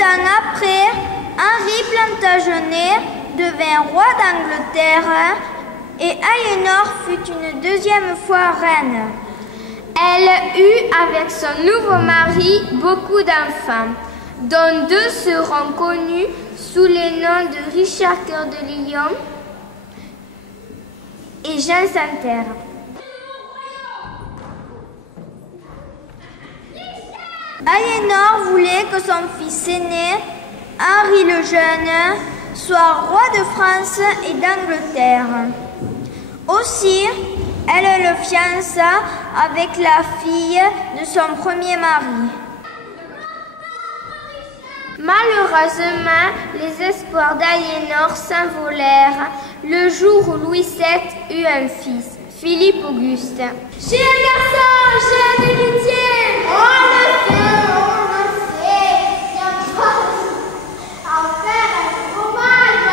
temps après, Henri Plantagenet devint roi d'Angleterre et Aliénor fut une deuxième fois reine. Elle eut avec son nouveau mari beaucoup d'enfants, dont deux seront connus sous les noms de Richard Cœur de Lion et Jean sans Terre. Aliénor voulait que son fils aîné, Henri le Jeune, soit roi de France et d'Angleterre. Aussi, elle le fiança avec la fille de son premier mari. Malheureusement, les espoirs d'Aliénor s'envolèrent le jour où Louis VII eut un fils, Philippe Auguste. J'ai un garçon, j'ai un héritier. On le sait, c'est pas à faire un fromage.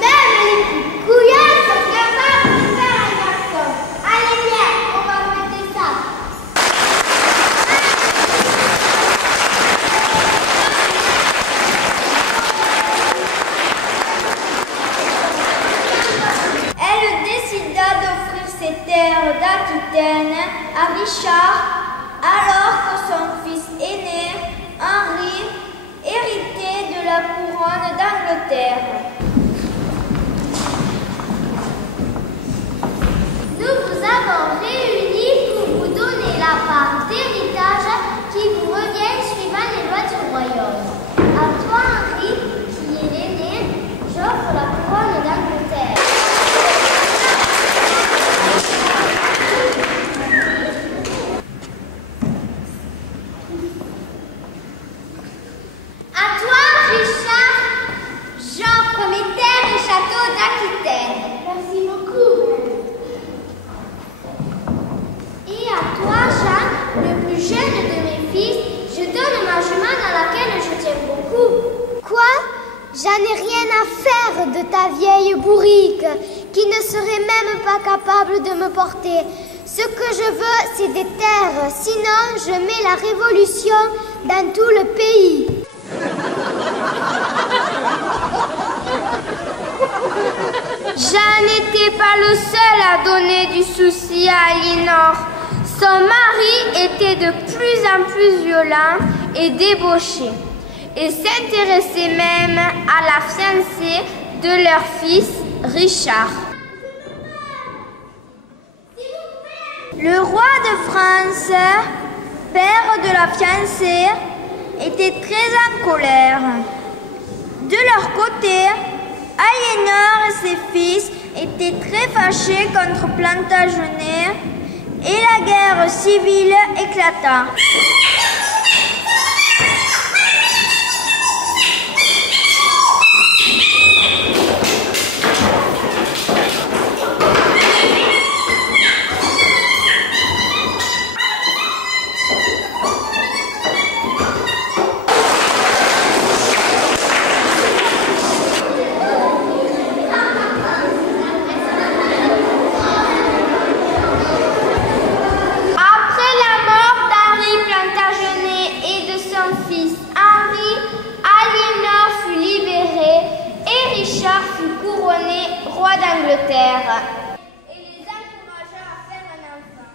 Même les plus couillons sont capables de faire un garçon. Allez viens, on va fêter ça. Elle décida d'offrir ses terres d'Aquitaine à Richard, alors que son fils aîné, Henri, héritait de la couronne d'Angleterre. Nous vous avons réunis pour vous donner la part d'héritage qui vous revient suivant les lois du royaume. À toi, Henri, qui est l'aîné, j'offre la couronne d'Angleterre. À toi, Richard, j'offre mes terres et châteaux d'Aquitaine. Merci beaucoup. Et à toi, Jean, le plus jeune de mes fils, je donne ma jument dans laquelle je tiens beaucoup. Quoi? J'en ai rien à faire de ta vieille bourrique, qui ne serait même pas capable de me porter. Ce que je veux, c'est des terres, sinon je mets la révolution dans tout le pays. Jean n'était pas le seul à donner du souci à Aliénor. Son mari était de plus en plus violent et débauché, et s'intéressait même à la fiancée de leur fils, Richard. Le roi de France, père de la fiancée, était très en colère. De leur côté, Aliénor et ses fils étaient très fâchés contre Plantagenet et la guerre civile éclata. d'Angleterre. Et les encouragea à faire un enfant.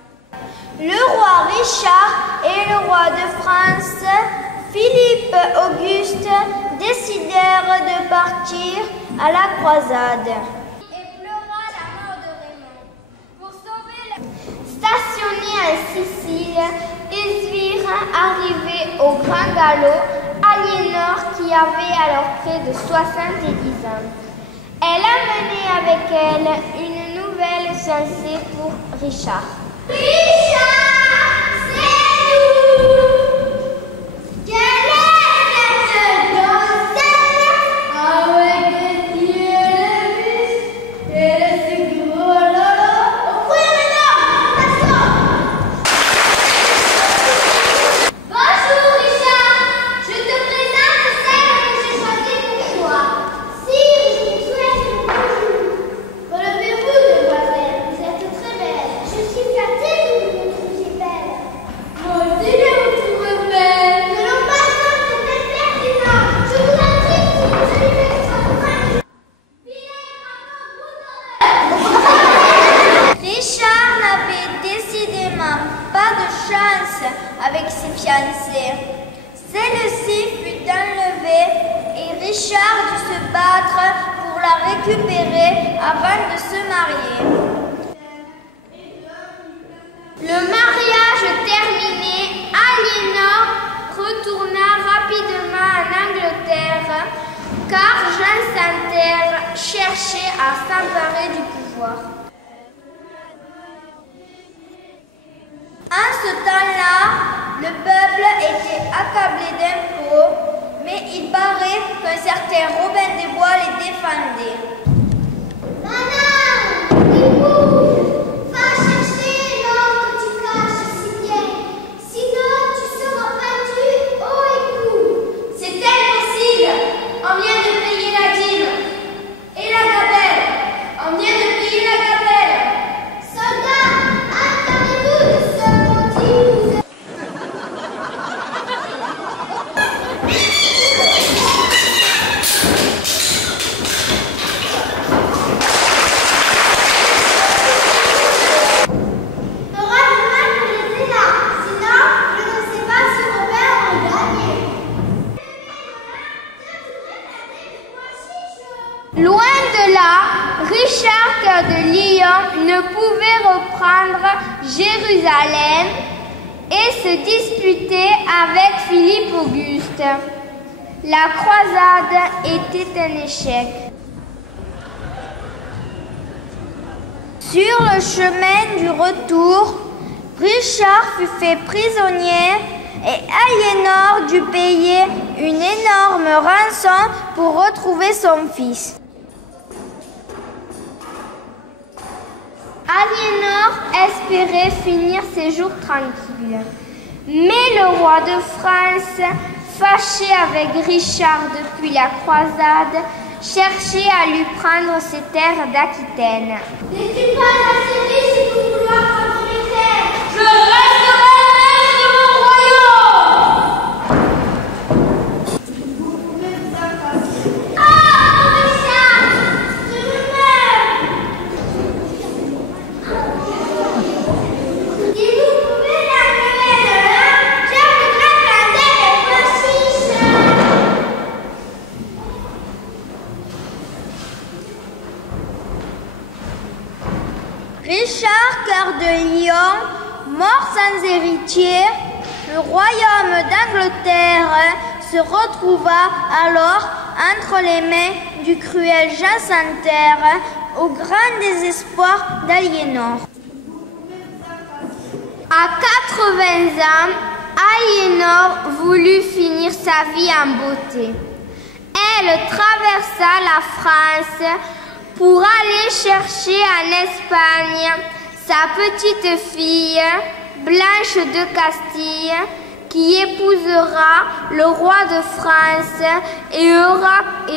Le roi Richard et le roi de France, Philippe Auguste, décidèrent de partir à la croisade. Et pleura la mort de Raymond. Pour sauver le... Stationnés en Sicile, ils virent arriver au grand galop Aliénor qui avait alors près de 70 ans. Elle amenait avec elle une nouvelle fiancée pour Richard. Richard, c'est nous! Quelle est cette donzelle avec des yeux et des si gros lolo? Ouvrez les Bonjour Richard, je te présente celle que j'ai choisie pour toi. Sire, je vous souhaite le bonjour. Relevez-vous, demoiselle, vous êtes très belle. Je suis flattée de vous fiancée. Celle-ci fut enlevée et Richard dut se battre pour la récupérer avant de se marier. Le mariage terminé, Aliénor retourna rapidement en Angleterre car Jean sans Terre cherchait à s'emparer du pouvoir. En ce temps-là, le peuple était accablé d'impôts, mais il paraît qu'un certain Robin des Bois les défendait. Maman, Hibou, va chercher l'or que tu caches si bien, sinon tu seras pendu haut et court. C'est impossible, on vient de payer la dîme. Et la gabelle, on vient de payer la gabelle. Soldats, attendez-vous de ce maudit. Loin de là, Richard Cœur de Lion ne pouvait reprendre Jérusalem et se disputer avec Philippe Auguste. La croisade était un échec. Sur le chemin du retour, Richard fut fait prisonnier et Aliénor dut payer une énorme rançon pour retrouver son fils. Aliénor espérait finir ses jours tranquilles. Mais le roi de France, fâché avec Richard depuis la croisade, cherchait à lui prendre ses terres d'Aquitaine. N'es-tu pas assez riche pour vouloir prendre mes terres? Je resterai maître de mon royaume! Vous pouvez vous impatienter. Ah, Richard, je me meurs! Si vous pouvez l'enlever de là, je voudrais planter des pois chiches. Richard Cœur de Lion, mort sans héritier, le royaume d'Angleterre se retrouva alors entre les mains du cruel Jean sans Terre, au grand désespoir d'Aliénor. À 80 ans, Aliénor voulut finir sa vie en beauté. Elle traversa la France pour aller chercher en Espagne sa petite fille, Blanche de Castille, qui épousera le roi de France et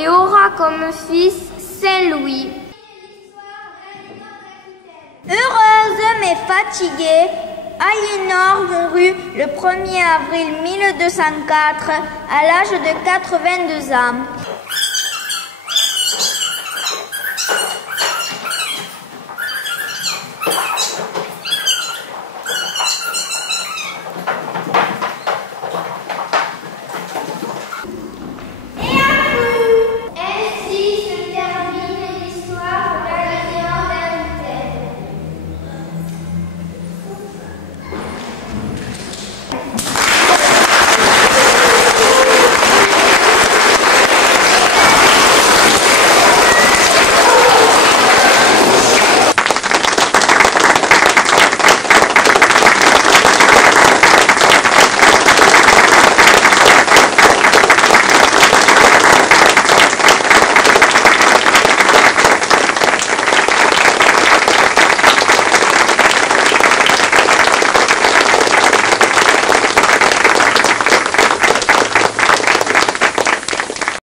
aura comme fils Saint-Louis. Heureuse mais fatiguée, Aliénor mourut le 1er avril 1204 à l'âge de 82 ans.